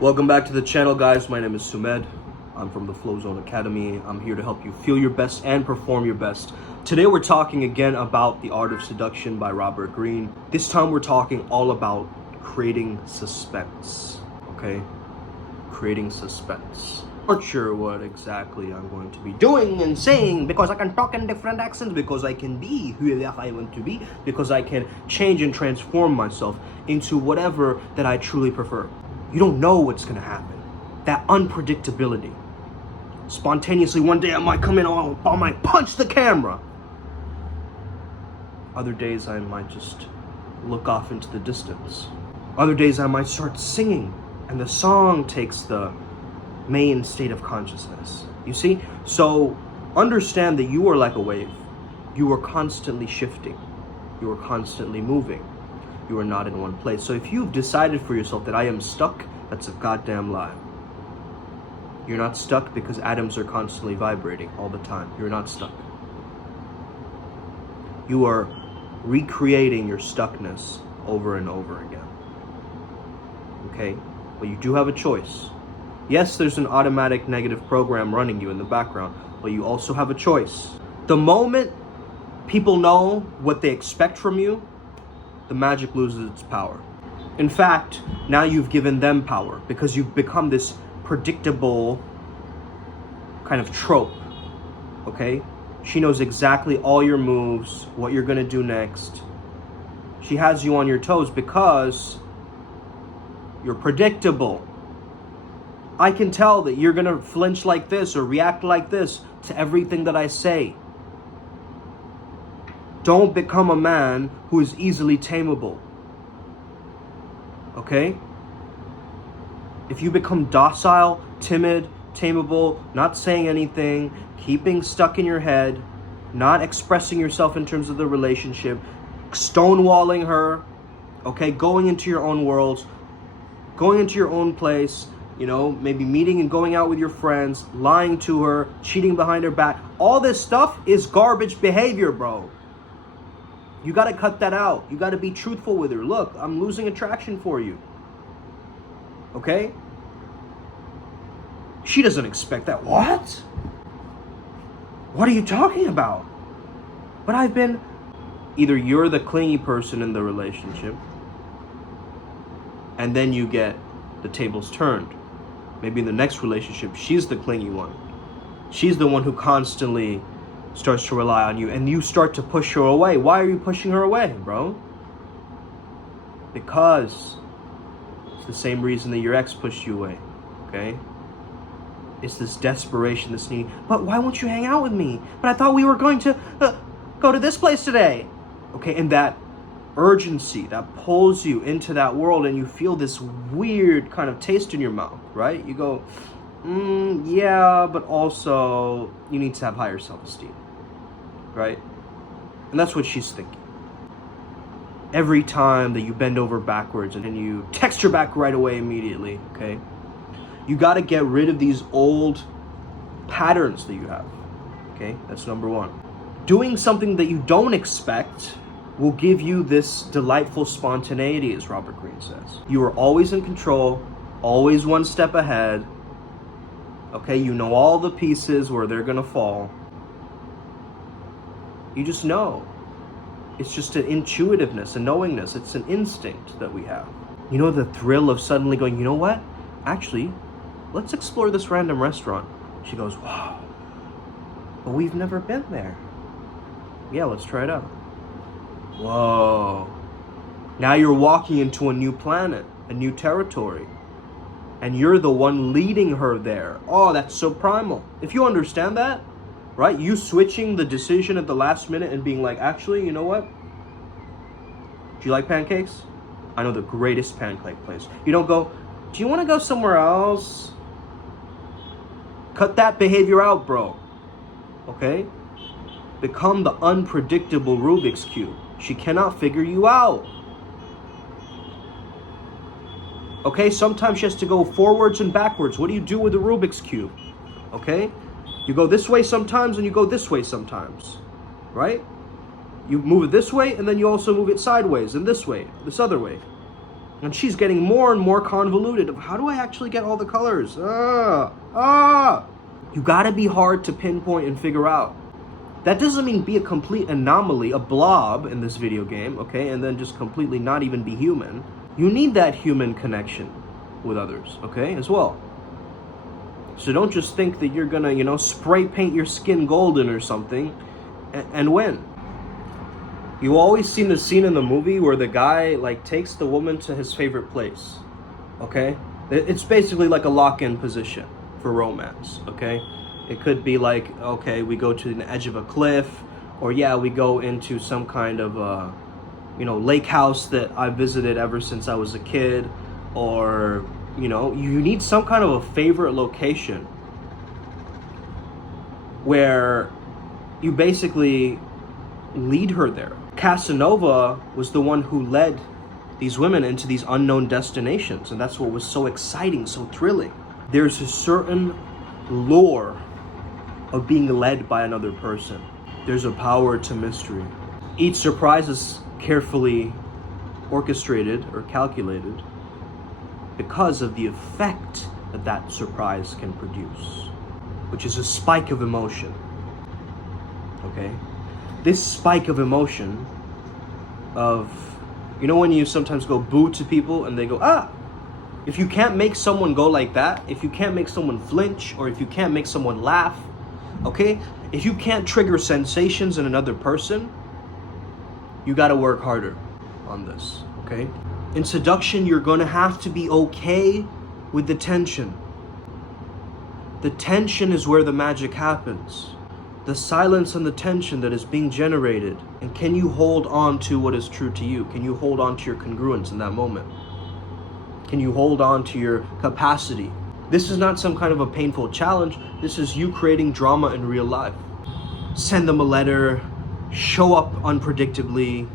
Welcome back to the channel, guys. My name is Sumed. I'm from the Flow Zone Academy. I'm here to help you feel your best and perform your best. Today we're talking again about The Art of Seduction by Robert Greene. This time we're talking all about creating suspense, okay? Creating suspense. Not sure what exactly I'm going to be doing and saying because I can talk in different accents, because I can be who I want to be, because I can change and transform myself into whatever that I truly prefer. You don't know what's gonna happen. That unpredictability. Spontaneously, one day I might come in, I might punch the camera. Other days I might just look off into the distance. Other days I might start singing and the song takes the main state of consciousness. You see? So understand that you are like a wave. You are constantly shifting. You are constantly moving. You are not in one place. So if you've decided for yourself that I am stuck, that's a goddamn lie. You're not stuck because atoms are constantly vibrating all the time. You're not stuck. You are recreating your stuckness over and over again. Okay? But you do have a choice. Yes, there's an automatic negative program running you in the background, but you also have a choice. The moment people know what they expect from you, the magic loses its power. In fact, now you've given them power because you've become this predictable kind of trope, okay? She knows exactly all your moves, what you're gonna do next. She has you on your toes because you're predictable. I can tell that you're gonna flinch like this or react like this to everything that I say. Don't become a man who is easily tameable. Okay? If you become docile, timid, tameable, not saying anything, keeping stuck in your head, not expressing yourself in terms of the relationship, stonewalling her, okay, going into your own worlds, going into your own place, you know, maybe meeting and going out with your friends, lying to her, cheating behind her back, all this stuff is garbage behavior, bro. You gotta cut that out. You gotta be truthful with her. Look, I'm losing attraction for you. Okay? She doesn't expect that. What? What are you talking about? But I've been... Either you're the clingy person in the relationship, and then you get the tables turned. Maybe in the next relationship, she's the clingy one. She's the one who constantly starts to rely on you, and you start to push her away. Why are you pushing her away, bro? Because it's the same reason that your ex pushed you away, okay? It's this desperation, this need. But why won't you hang out with me? But I thought we were going to go to this place today. Okay, and that urgency that pulls you into that world, and you feel this weird kind of taste in your mouth, right? You go, yeah, but also you need to have higher self-esteem, right? And that's what she's thinking. Every time that you bend over backwards and you text her back right away immediately, okay? You got to get rid of these old patterns that you have, okay? That's number one. Doing something that you don't expect will give you this delightful spontaneity, as Robert Greene says. You are always in control, always one step ahead. Okay, you know all the pieces where they're gonna fall. You just know. It's just an intuitiveness, a knowingness. It's an instinct that we have. You know, the thrill of suddenly going, you know what? Actually, let's explore this random restaurant. She goes, wow, but we've never been there. Yeah, let's try it out. Whoa. Now you're walking into a new planet, a new territory. And you're the one leading her there. Oh, that's so primal. If you understand that, right? You switching the decision at the last minute and being like, actually, you know what? Do you like pancakes? I know the greatest pancake place. You don't go, do you want to go somewhere else? Cut that behavior out, bro. Okay? Become the unpredictable Rubiks Cube. She cannot figure you out. Okay, sometimes she has to go forwards and backwards. What do you do with the Rubiks Cube? Okay? You go this way sometimes and you go this way sometimes. Right? You move it this way and then you also move it sideways and this way, this other way. And she's getting more and more convoluted of how do I actually get all the colors? You gotta be hard to pinpoint and figure out. That doesn't mean be a complete anomaly, a blob in this video game, okay? And then just completely not even be human. You need that human connection with others, okay, as well. So don't just think that you're gonna, you know, spray paint your skin golden or something and win. You always seen the scene in the movie where the guy like takes the woman to his favorite place, okay? It's basically like a lock-in position for romance, okay? It could be like, okay, we go to the edge of a cliff, or yeah, we go into some kind of, you know, lake house that I visited ever since I was a kid, or, you know, you need some kind of a favorite location where you basically lead her there. Casanova was the one who led these women into these unknown destinations, and that's what was so exciting, so thrilling. There's a certain lore of being led by another person. There's a power to mystery. Each surprise is carefully orchestrated or calculated because of the effect that that surprise can produce, which is a spike of emotion, okay? This spike of emotion of, you know when you sometimes go boo to people and they go, ah! If you can't make someone go like that, if you can't make someone flinch, or if you can't make someone laugh, okay? If you can't trigger sensations in another person, you gotta work harder on this, okay? In seduction, you're gonna have to be okay with the tension. The tension is where the magic happens. The silence and the tension that is being generated. And can you hold on to what is true to you? Can you hold on to your congruence in that moment? Can you hold on to your capacity? This is not some kind of a painful challenge. This is you creating drama in real life. Send them a letter, show up unpredictably.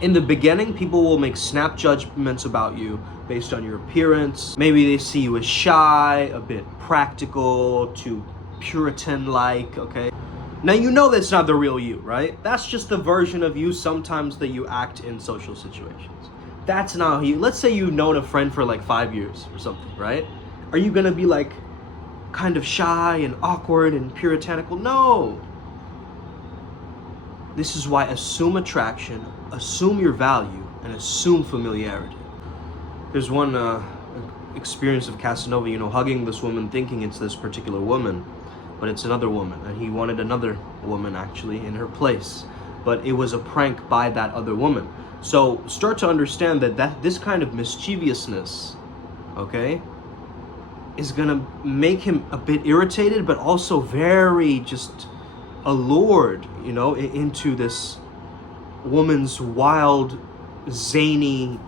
In the beginning, people will make snap judgments about you based on your appearance. Maybe they see you as shy, a bit practical, too Puritan-like, okay? Now you know that's not the real you, right? That's just the version of you sometimes that you act in social situations. That's not how you, let's say you've known a friend for like 5 years or something, right? Are you gonna be like kind of shy and awkward and puritanical? No. This is why assume attraction, assume your value, and assume familiarity. There's one experience of Casanova, you know, hugging this woman thinking it's this particular woman, but it's another woman, and he wanted another woman actually in her place, but it was a prank by that other woman. So start to understand that this kind of mischievousness, okay, is gonna make him a bit irritated, but also very just allured, you know, into this woman's wild, zany,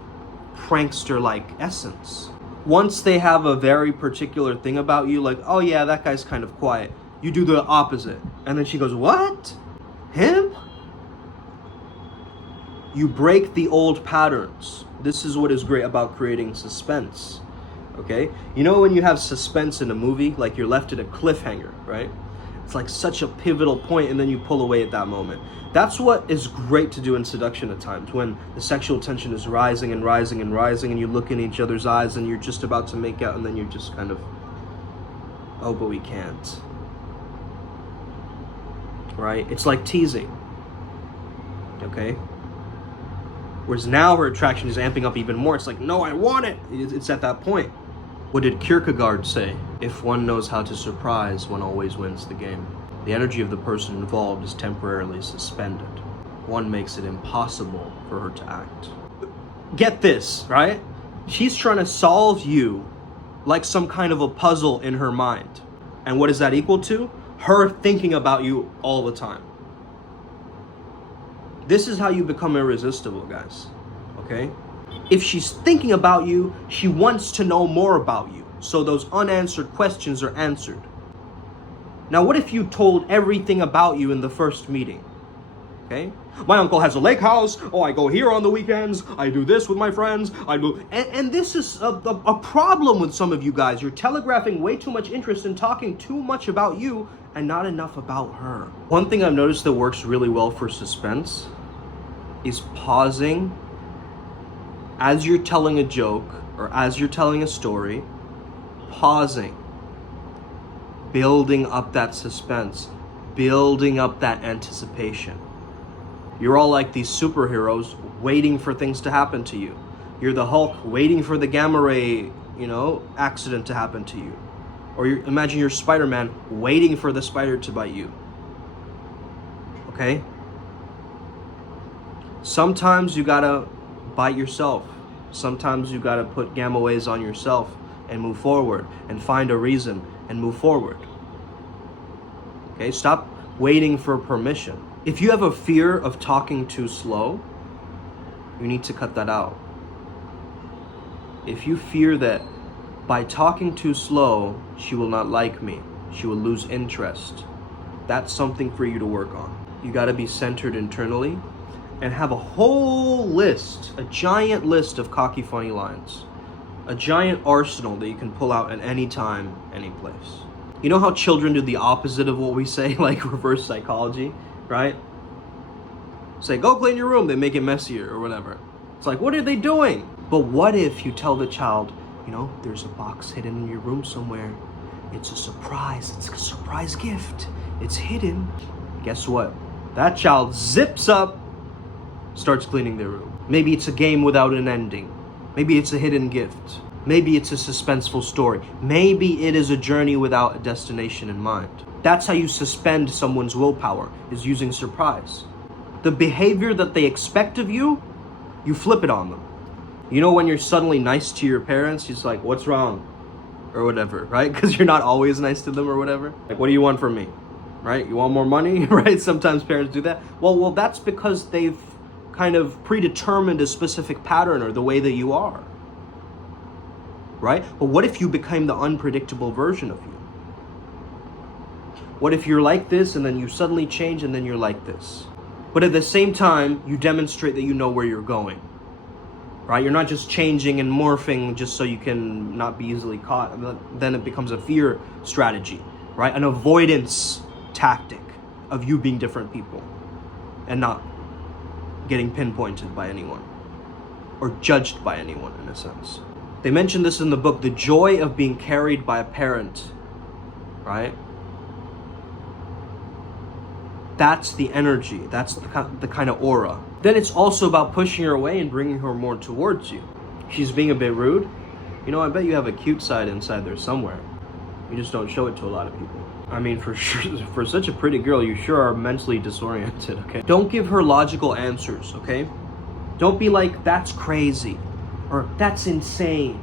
prankster-like essence. Once they have a very particular thing about you, like, oh yeah, that guy's kind of quiet, you do the opposite. And then she goes, what? Him? You break the old patterns. This is what is great about creating suspense, okay? You know when you have suspense in a movie, like you're left at a cliffhanger, right? It's like such a pivotal point, and then you pull away at that moment. That's what is great to do in seduction at times, when the sexual tension is rising and rising and rising, and you look in each other's eyes and you're just about to make out, and then you're just kind of, oh, but we can't. Right? It's like teasing. Okay? Whereas now her attraction is amping up even more. It's like, no, I want it. It's at that point. What did Kierkegaard say? If one knows how to surprise, one always wins the game. The energy of the person involved is temporarily suspended. One makes it impossible for her to act. Get this, right? She's trying to solve you like some kind of a puzzle in her mind. And what is that equal to? Her thinking about you all the time. This is how you become irresistible, guys. Okay? If she's thinking about you, she wants to know more about you. So those unanswered questions are answered. Now, what if you told everything about you in the first meeting? Okay? My uncle has a lake house. Oh, I go here on the weekends. I do this with my friends. I do... And this is a problem with some of you guys. You're telegraphing way too much interest in talking too much about you and not enough about her. One thing I've noticed that works really well for suspense is pausing as you're telling a joke or as you're telling a story, pausing, building up that suspense, building up that anticipation. You're all like these superheroes waiting for things to happen to you. You're the Hulk waiting for the gamma ray, accident to happen to you. Or imagine you're Spider-Man waiting for the spider to bite you. Okay? Sometimes you gotta bite yourself. Sometimes you gotta put gamma waves on yourself and move forward and find a reason and move forward. Okay? Stop waiting for permission. If you have a fear of talking too slow, you need to cut that out. If you fear that by talking too slow, she will not like me, she will lose interest, that's something for you to work on. You gotta be centered internally and have a whole list, a giant list of cocky funny lines. A giant arsenal that you can pull out at any time, any place. You know how children do the opposite of what we say, like reverse psychology, right? Say, go clean your room, they make it messier or whatever. It's like, what are they doing? But what if you tell the child, there's a box hidden in your room somewhere. It's a surprise. It's a surprise gift. It's hidden. Guess what? That child zips up, starts cleaning their room. Maybe it's a game without an ending. Maybe it's a hidden gift. Maybe it's a suspenseful story. Maybe it is a journey without a destination in mind. That's how you suspend someone's willpower, is using surprise. The behavior that they expect of you, you flip it on them. When you're suddenly nice to your parents, it's like, what's wrong? Or whatever, right? Because you're not always nice to them or whatever. Like, what do you want from me? Right? You want more money? Right? Sometimes parents do that. Well, that's because they've kind of predetermined a specific pattern or the way that you are. Right? But what if you became the unpredictable version of you? What if you're like this and then you suddenly change and then you're like this? But at the same time, you demonstrate that you know where you're going. Right? You're not just changing and morphing just so you can not be easily caught. Then it becomes a fear strategy, right? An avoidance tactic of you being different people and not getting pinpointed by anyone or judged by anyone in a sense. They mentioned this in the book, the joy of being carried by a parent, right? That's the energy. That's the kind of aura. Then it's also about pushing her away and bringing her more towards you. She's being a bit rude. I bet you have a cute side inside there somewhere. You just don't show it to a lot of people. I mean, for sure, for such a pretty girl, you sure are mentally disoriented, okay? Don't give her logical answers, okay? Don't be like, that's crazy, or that's insane.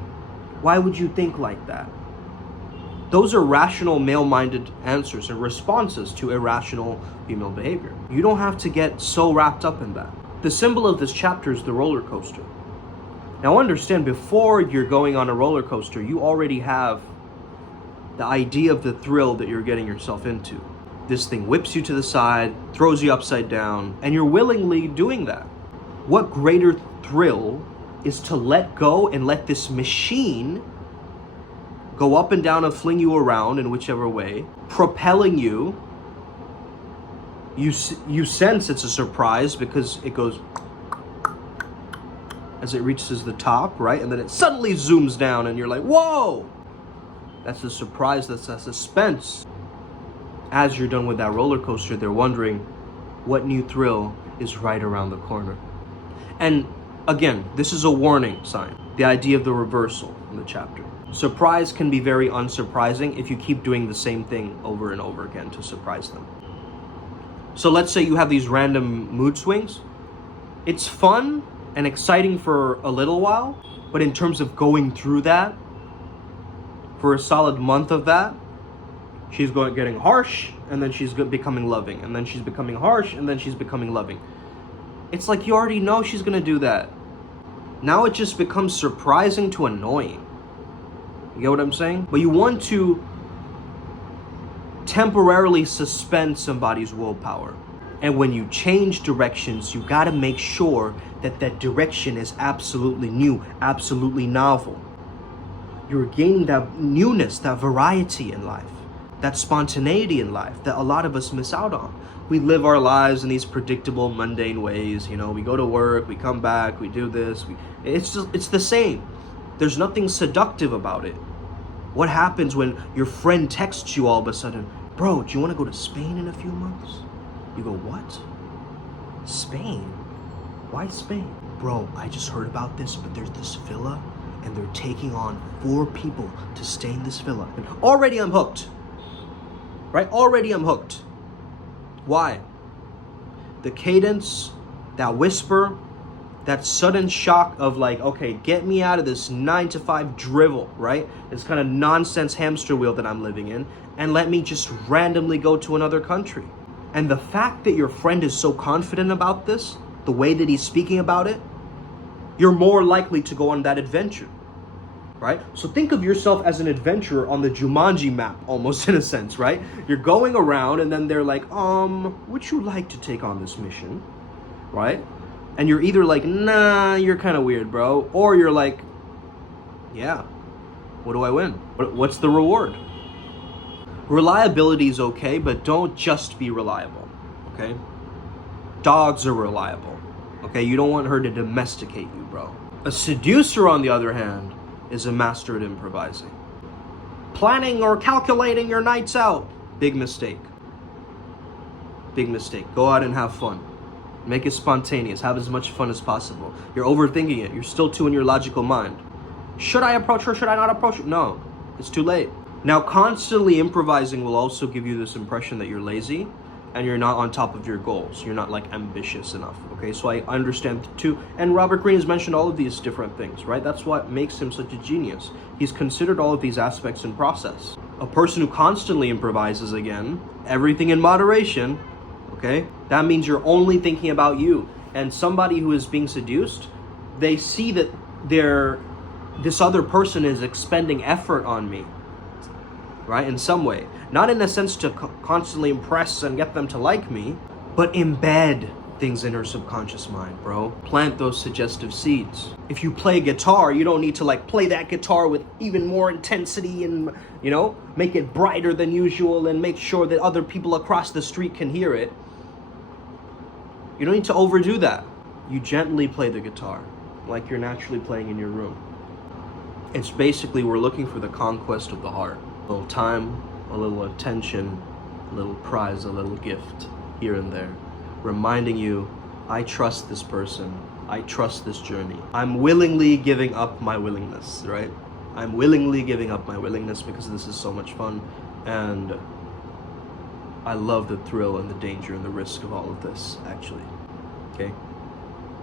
Why would you think like that? Those are rational male-minded answers and responses to irrational female behavior. You don't have to get so wrapped up in that. The symbol of this chapter is the roller coaster. Now understand, before you're going on a roller coaster, you already have the idea of the thrill that you're getting yourself into. This thing whips you to the side, throws you upside down, and you're willingly doing that. What greater thrill is to let go and let this machine go up and down and fling you around in whichever way, propelling you. You sense it's a surprise because it goes as it reaches the top, right? And then it suddenly zooms down and you're like, whoa! That's a surprise, that's a suspense. As you're done with that roller coaster, they're wondering what new thrill is right around the corner. And again, this is a warning sign. The idea of the reversal in the chapter. Surprise can be very unsurprising if you keep doing the same thing over and over again to surprise them. So let's say you have these random mood swings. It's fun and exciting for a little while, but in terms of going through that, for a solid month of that, she's getting harsh, and then she's becoming loving, and then she's becoming harsh, and then she's becoming loving. It's like you already know she's gonna do that. Now it just becomes surprising to annoying. You get what I'm saying? But you want to temporarily suspend somebody's willpower. And when you change directions, you gotta make sure that that direction is absolutely new, absolutely novel. You're gaining that newness, that variety in life. that spontaneity in life that a lot of us miss out on. We live our lives in these predictable, mundane ways. You know, we go to work, we come back, we do this. It's the same. There's nothing seductive about it. What happens when your friend texts you all of a sudden, bro, do you want to go to Spain in a few months? You go, what? Spain? Why Spain? Bro, I just heard about this, but there's this villa and they're taking on 4 people to stay in this villa. And already I'm hooked. Right? Already I'm hooked. Why? The cadence, that whisper, that sudden shock of like, okay, get me out of this 9-to-5 drivel, right? This kind of nonsense hamster wheel that I'm living in, and let me just randomly go to another country. And the fact that your friend is so confident about this, the way that he's speaking about it, you're more likely to go on that adventure, right? So think of yourself as an adventurer on the Jumanji map, almost in a sense, right? You're going around and then they're like, would you like to take on this mission, right? And you're either like, nah, you're kind of weird, bro. Or you're like, yeah, what do I win? What's the reward? Reliability is okay, but don't just be reliable, okay? Dogs are reliable, okay? You don't want her to domesticate you, bro. A seducer, on the other hand, is a master at improvising. Planning or calculating your nights out, big mistake. Big mistake. Go out and have fun. Make it spontaneous. Have as much fun as possible. You're overthinking it. You're still too in your logical mind. Should I approach her? Should I not approach her? No, it's too late. Now, constantly improvising will also give you this impression that you're lazy and you're not on top of your goals. You're not like ambitious enough, okay? So I understand too. And Robert Greene has mentioned all of these different things, right? That's what makes him such a genius. He's considered all of these aspects in process. A person who constantly improvises, again, everything in moderation, okay? That means you're only thinking about you. And somebody who is being seduced, they see that this other person is expending effort on me, right? In some way. Not in a sense to constantly impress and get them to like me, but embed things in her subconscious mind, bro. Plant those suggestive seeds. If you play guitar, you don't need to like play that guitar with even more intensity and, you know, make it brighter than usual and make sure that other people across the street can hear it. You don't need to overdo that. You gently play the guitar like you're naturally playing in your room. It's basically, we're looking for the conquest of the heart. A little time, a little attention, a little prize, a little gift here and there. Reminding you, I trust this person. I trust this journey. I'm willingly giving up my willingness, right? I'm willingly giving up my willingness because this is so much fun. And I love the thrill and the danger and the risk of all of this, actually. Okay?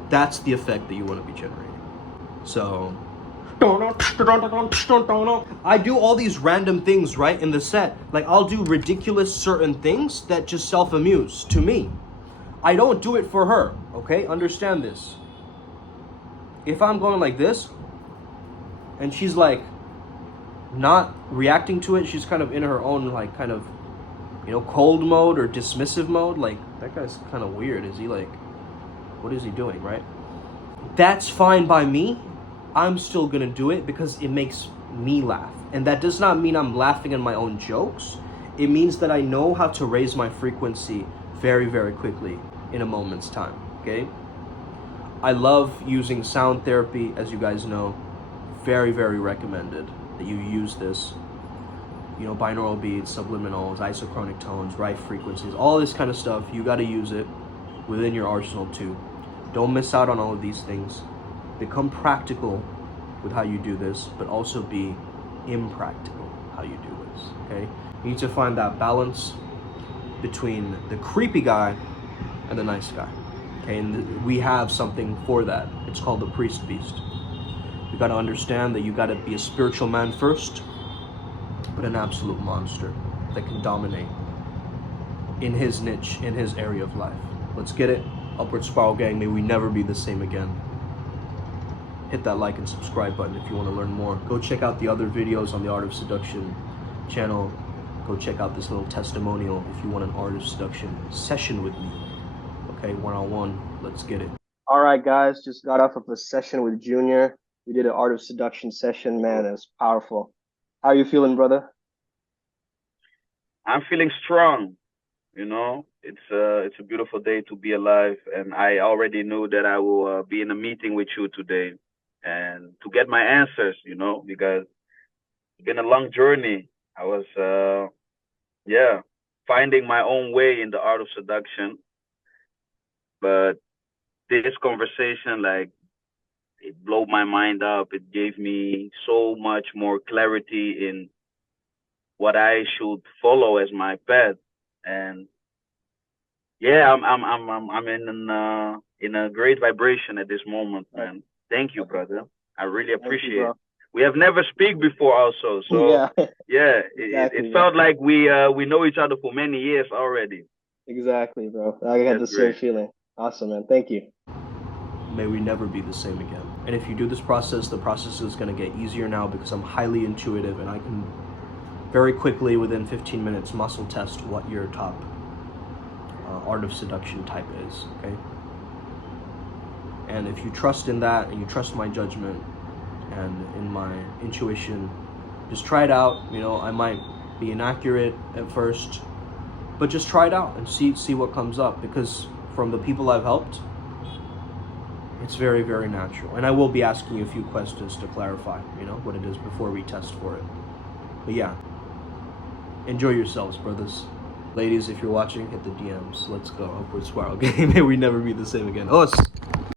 That's the effect that you want to be generating. So I do all these random things, right, in the set. Like, I'll do ridiculous certain things that just self-amuse to me. I don't do it for her, okay? Understand this. If I'm going like this, and she's like not reacting to it, she's kind of in her own like kind of, you know, cold mode or dismissive mode, like, that guy's kind of weird. Is he like, what is he doing, right? That's fine by me. I'm still gonna do it because it makes me laugh. And that does not mean I'm laughing at my own jokes. It means that I know how to raise my frequency very, very quickly in a moment's time, okay? I love using sound therapy, as you guys know. Very, very recommended that you use this. You know, binaural beats, subliminals, isochronic tones, right frequencies, all this kind of stuff. You gotta use it within your arsenal too. Don't miss out on all of these things. Become practical with how you do this, but also be impractical how you do this, okay? You need to find that balance between the creepy guy and the nice guy, okay? And we have something for that. It's called the priest beast. You gotta understand that you gotta be a spiritual man first, but an absolute monster that can dominate in his niche, in his area of life. Let's get it. Upward Spiral Gang, may we never be the same again. Hit that like and subscribe button if you want to learn more. Go check out the other videos on the Art of Seduction channel. Go check out this little testimonial if you want an Art of Seduction session with me. Okay, one-on-one, let's get it. All right, guys, just got off of a session with Junior. We did an Art of Seduction session, man. It was powerful. How are you feeling, brother? I'm feeling strong. You know, it's a beautiful day to be alive, and I already knew that I will be in a meeting with you today, and to get my answers. You know, because it's been a long journey. I was, yeah, finding my own way in the art of seduction, but this conversation, like, it blew my mind up. It gave me so much more clarity in what I should follow as my path, and yeah, I'm in a great vibration at this moment, man. Thank you, Okay. brother. I really Thank you, appreciate. bro. We have never speak before, also, so Yeah, yeah, it exactly, bro. felt like we know each other for many years already. Exactly, bro. I had That's the same great. feeling. Awesome, man. Thank you. May we never be the same again. And if you do this process, the process is going to get easier now because I'm highly intuitive and I can very quickly, within 15 minutes, muscle test what your top art of seduction type is, okay? And if you trust in that and you trust my judgment and in my intuition, just try it out. You know, I might be inaccurate at first, but just try it out and see what comes up, because from the people I've helped, it's very, very natural. And I will be asking you a few questions to clarify, you know, what it is before we test for it. But yeah, enjoy yourselves, brothers. Ladies, if you're watching, hit the DMs. Let's go. Upward spiral. Okay, may we never be the same again. Us.